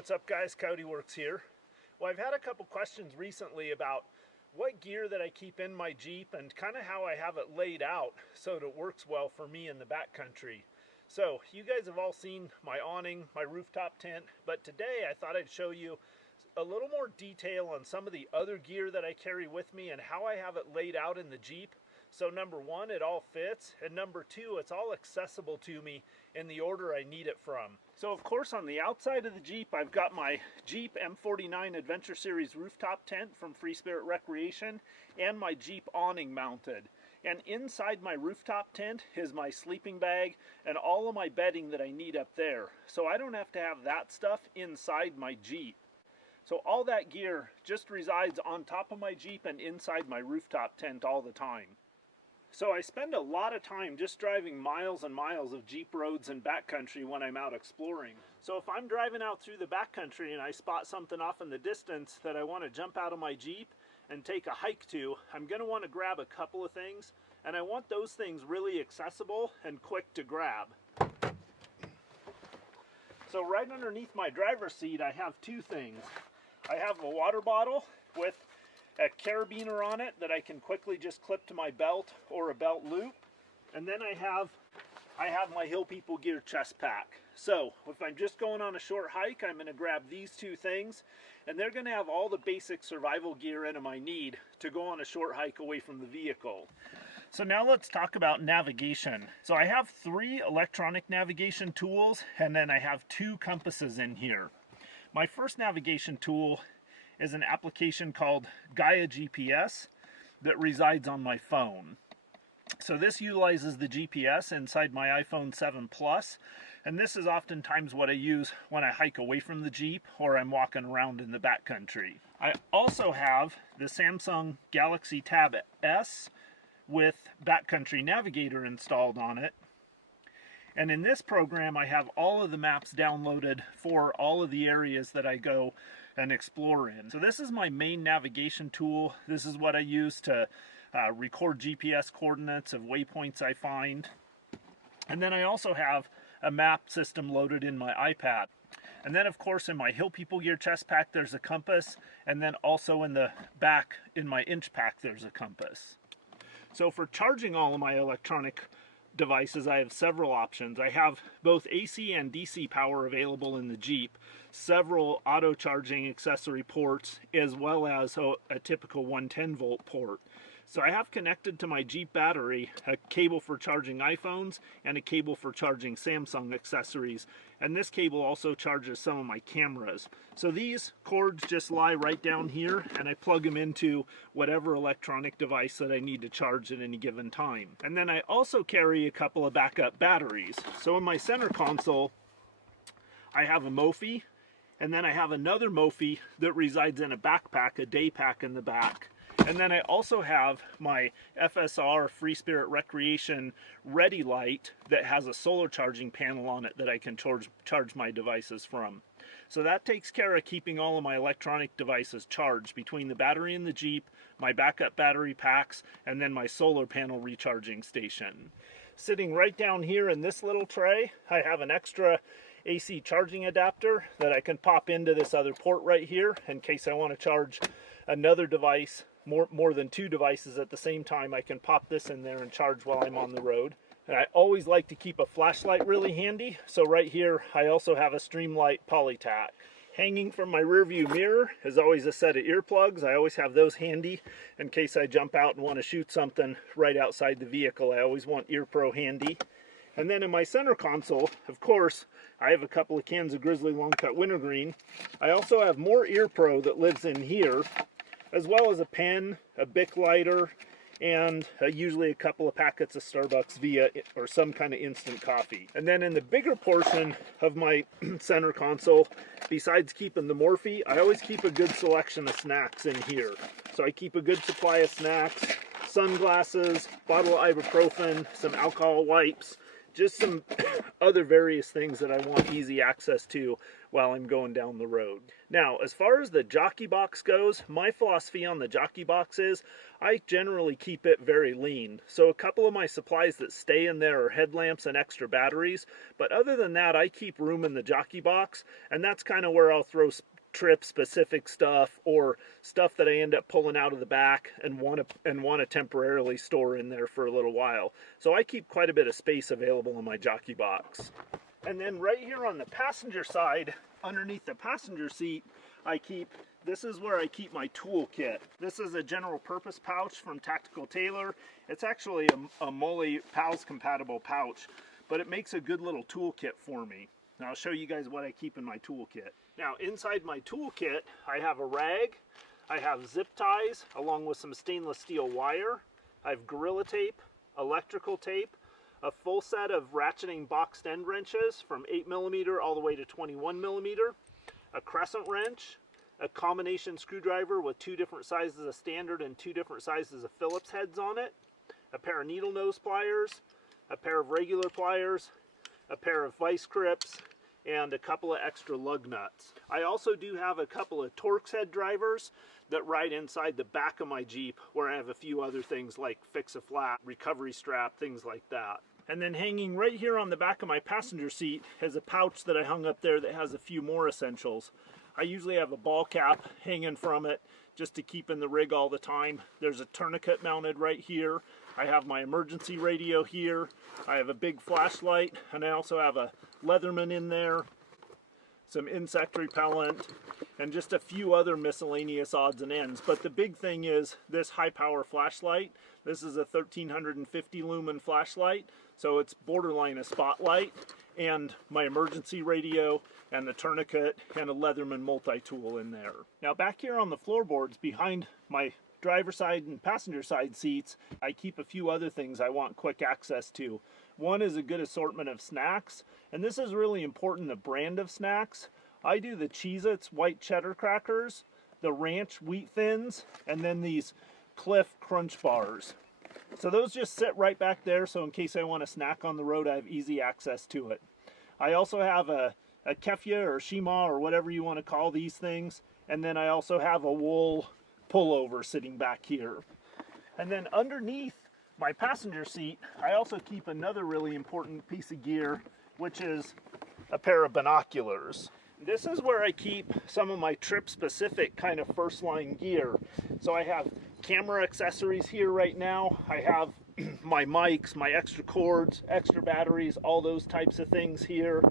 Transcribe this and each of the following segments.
What's up guys, Coyote Works here. Well, I've had a couple questions recently about what gear that I keep in my Jeep and kind of how I have it laid out so that it works well for me in the backcountry. So you guys have all seen my awning, my rooftop tent, but today I thought I'd show you a little more detail on some of the other gear that I carry with me and how I have it laid out in the Jeep. So number one, it all fits, and number two, it's all accessible to me in the order I need it from. So of course on the outside of the Jeep, I've got my Jeep M49 Adventure Series rooftop tent from Free Spirit Recreation and my Jeep awning mounted. And inside my rooftop tent is my sleeping bag and all of my bedding that I need up there. So I don't have to have that stuff inside my Jeep. So all that gear just resides on top of my Jeep and inside my rooftop tent all the time. So I spend a lot of time just driving miles and miles of Jeep roads and backcountry when I'm out exploring. So if I'm driving out through the backcountry and I spot something off in the distance that I want to jump out of my Jeep and take a hike to, I'm going to want to grab a couple of things, and I want those things really accessible and quick to grab. So right underneath my driver's seat I have two things. I have a water bottle with a carabiner on it that I can quickly just clip to my belt or a belt loop. And then I have my Hill People Gear chest pack. So if I'm just going on a short hike, I'm going to grab these two things, and they're going to have all the basic survival gear in them I need to go on a short hike away from the vehicle. So now let's talk about navigation. So I have 3 electronic navigation tools, and then I have 2 compasses in here. My first navigation tool is an application called Gaia GPS that resides on my phone. So this utilizes the GPS inside my iPhone 7 Plus, and this is oftentimes what I use when I hike away from the Jeep or I'm walking around in the backcountry. I also have the Samsung Galaxy Tab S with Backcountry Navigator installed on it. And in this program I have all of the maps downloaded for all of the areas that I go and explore in. So this is my main navigation tool. This is what I use to record GPS coordinates of waypoints I find. And then I also have a map system loaded in my iPad. And then of course in my Hill People Gear chest pack there's a compass, and then also in the back in my inch pack there's a compass. So for charging all of my electronic devices, I have several options. I have both AC and DC power available in the Jeep, several auto charging accessory ports, as well as a typical 110 volt port. So I have connected to my Jeep battery a cable for charging iPhones and a cable for charging Samsung accessories, and this cable also charges some of my cameras. So these cords just lie right down here, and I plug them into whatever electronic device that I need to charge at any given time. And then I also carry a couple of backup batteries. So in my center console I have a Mophie, and then I have another Mophie that resides in a backpack, a day pack in the back. And then I also have my FSR Free Spirit Recreation Ready Light that has a solar charging panel on it that I can charge my devices from. So that takes care of keeping all of my electronic devices charged between the battery in the Jeep, my backup battery packs, and then my solar panel recharging station. Sitting right down here in this little tray, I have an extra AC charging adapter that I can pop into this other port right here in case I want to charge another device, more than 2 devices at the same time. I can pop this in there and charge while I'm on the road. And I always like to keep a flashlight really handy, so right here I also have a Streamlight Polytac. Hanging from my rear view mirror is always a set of earplugs. I always have those handy in case I jump out and want to shoot something right outside the vehicle. I always want EarPro handy. And then in my center console, of course, I have a couple of cans of Grizzly Long Cut Wintergreen. I also have more EarPro that lives in here, as well as a pen, a Bic lighter, and usually a couple of packets of Starbucks Via or some kind of instant coffee. And then in the bigger portion of my center console, besides keeping the Morphe, I always keep a good selection of snacks in here. So I keep a good supply of snacks, sunglasses, bottle of ibuprofen, some alcohol wipes, just some other various things that I want easy access to while I'm going down the road. Now, as far as the jockey box goes, my philosophy on the jockey box is I generally keep it very lean. So a couple of my supplies that stay in there are headlamps and extra batteries, but other than that, I keep room in the jockey box, and that's kind of where I'll throw trip specific stuff or stuff that I end up pulling out of the back and want to temporarily store in there for a little while. So I keep quite a bit of space available in my jockey box. And then right here on the passenger side, underneath the passenger seat, this is where I keep my tool kit. This is a general purpose pouch from Tactical Tailor. It's actually a MOLLE PALS compatible pouch, but it makes a good little tool kit for me. Now I'll show you guys what I keep in my toolkit. Now inside my toolkit, I have a rag, I have zip ties along with some stainless steel wire, I have Gorilla Tape, electrical tape, a full set of ratcheting boxed end wrenches from 8mm all the way to 21mm, a crescent wrench, a combination screwdriver with 2 different sizes of standard and 2 different sizes of Phillips heads on it, a pair of needle nose pliers, a pair of regular pliers, a pair of vice grips, and a couple of extra lug nuts. I also do have a couple of Torx head drivers that ride inside the back of my Jeep, where I have a few other things like fix-a-flat, recovery strap, things like that. And then hanging right here on the back of my passenger seat is a pouch that I hung up there that has a few more essentials. I usually have a ball cap hanging from it just to keep in the rig all the time. There's a tourniquet mounted right here. I have my emergency radio here. I have a big flashlight, and I also have a Leatherman in there, some insect repellent, and just a few other miscellaneous odds and ends. But the big thing is this high power flashlight. This is a 1350 lumen flashlight, so it's borderline a spotlight, and my emergency radio and the tourniquet and a Leatherman multi-tool in there. Now back here on the floorboards behind my driver side and passenger side seats, I keep a few other things I want quick access to. One is a good assortment of snacks, and this is really important, the brand of snacks. I do the Cheez-Its white cheddar crackers, the Ranch wheat thins, and then these Cliff Crunch bars. So those just sit right back there, so in case I want a snack on the road, I have easy access to it. I also have a keffiyeh or shima or whatever you want to call these things, and then I also have a wool pullover sitting back here. And then underneath my passenger seat, I also keep another really important piece of gear, which is a pair of binoculars. This is where I keep some of my trip-specific kind of first-line gear. So I have camera accessories here right now. I have my mics, my extra cords, extra batteries, all those types of things here.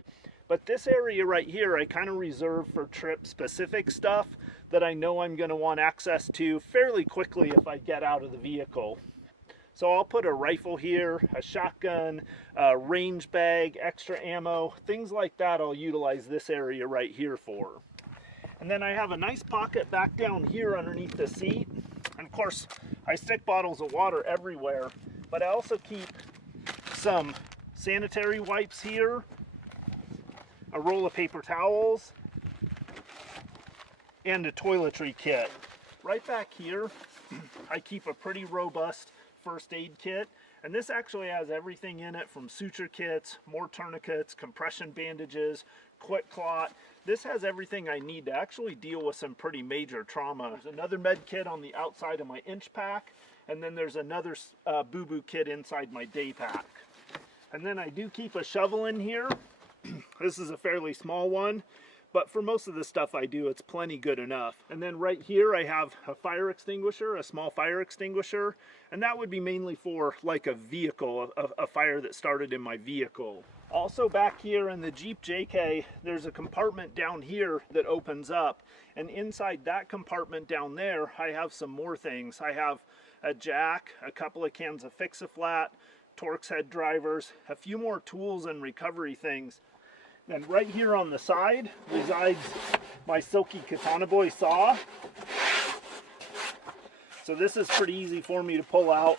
But this area right here, I kind of reserve for trip-specific stuff that I know I'm going to want access to fairly quickly if I get out of the vehicle. So I'll put a rifle here, a shotgun, a range bag, extra ammo, things like that I'll utilize this area right here for. And then I have a nice pocket back down here underneath the seat. And of course, I stick bottles of water everywhere, but I also keep some sanitary wipes here, a roll of paper towels, and a toiletry kit. Right back here, I keep a pretty robust first aid kit, and this actually has everything in it from suture kits, more tourniquets, compression bandages, quick clot. This has everything I need to actually deal with some pretty major trauma. There's another med kit on the outside of my inch pack, and then there's another boo-boo kit inside my day pack. And then I do keep a shovel in here. This is a fairly small one, but for most of the stuff I do, it's plenty good enough. And then right here I have a fire extinguisher, a small fire extinguisher, and that would be mainly for like a vehicle, a fire that started in my vehicle. Also back here in the Jeep JK, there's a compartment down here that opens up, and inside that compartment down there, I have some more things. I have a jack, a couple of cans of Fix-A-Flat, Torx head drivers, a few more tools and recovery things. And right here on the side resides my Silky Katana Boy saw. So this is pretty easy for me to pull out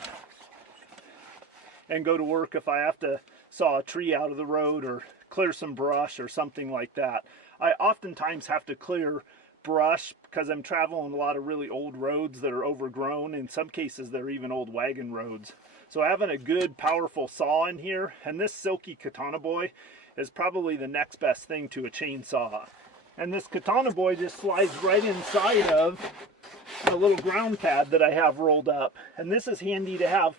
and go to work if I have to saw a tree out of the road or clear some brush or something like that. I oftentimes have to clear brush because I'm traveling a lot of really old roads that are overgrown. In some cases, they're even old wagon roads. So having a good, powerful saw in here, and this silky Katana Boy is probably the next best thing to a chainsaw. And this Katana Boy just slides right inside of a little ground pad that I have rolled up. And this is handy to have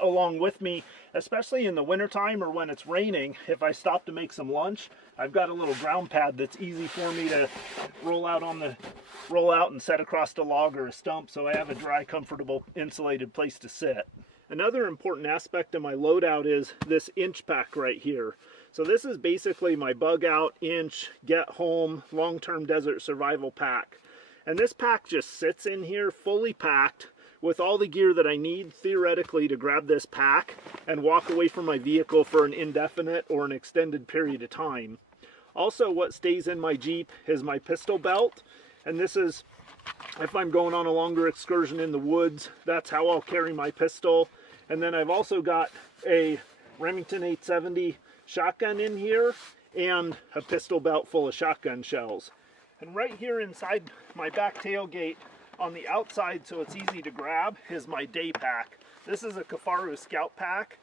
along with me, especially in the wintertime or when it's raining. If I stop to make some lunch, I've got a little ground pad that's easy for me to roll out and set across a log or a stump, so I have a dry, comfortable, insulated place to sit. Another important aspect of my loadout is this inch pack right here. So this is basically my Bugout inch get home long-term desert survival pack. And this pack just sits in here fully packed with all the gear that I need theoretically to grab this pack and walk away from my vehicle for an indefinite or an extended period of time. Also, what stays in my Jeep is my pistol belt, and this is if I'm going on a longer excursion in the woods, that's how I'll carry my pistol. And then I've also got a Remington 870 shotgun in here and a pistol belt full of shotgun shells. And right here inside my back tailgate on the outside, so it's easy to grab, is my day pack. This is a Kafaru Scout pack,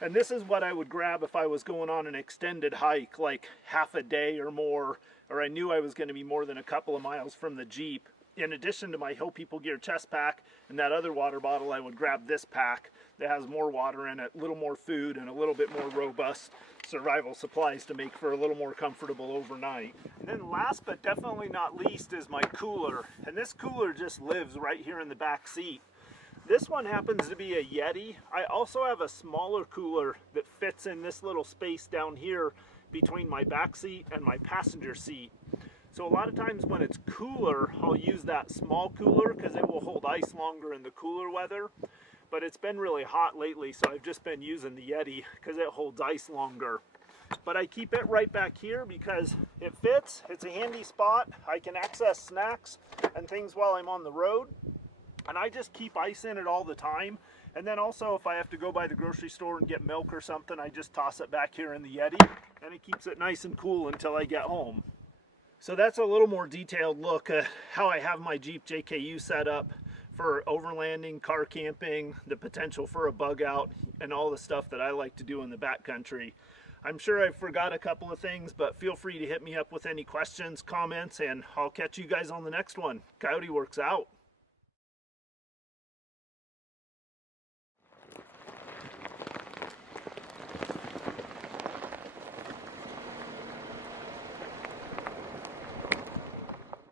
and this is what I would grab if I was going on an extended hike, like half a day or more, or I knew I was going to be more than a couple of miles from the Jeep. In addition to my Hill People Gear chest pack and that other water bottle, I would grab this pack that has more water in it, a little more food, and a little bit more robust survival supplies to make for a little more comfortable overnight. And then last but definitely not least is my cooler. And this cooler just lives right here in the back seat. This one happens to be a Yeti. I also have a smaller cooler that fits in this little space down here between my back seat and my passenger seat. So a lot of times when it's cooler, I'll use that small cooler because it will hold ice longer in the cooler weather. But it's been really hot lately, so I've just been using the Yeti because it holds ice longer. But I keep it right back here because it fits. It's a handy spot. I can access snacks and things while I'm on the road. And I just keep ice in it all the time. And then also if I have to go by the grocery store and get milk or something, I just toss it back here in the Yeti. And it keeps it nice and cool until I get home. So that's a little more detailed look at how I have my Jeep JKU set up for overlanding, car camping, the potential for a bug out, and all the stuff that I like to do in the backcountry. I'm sure I forgot a couple of things, but feel free to hit me up with any questions, comments, and I'll catch you guys on the next one. Coyote Works out.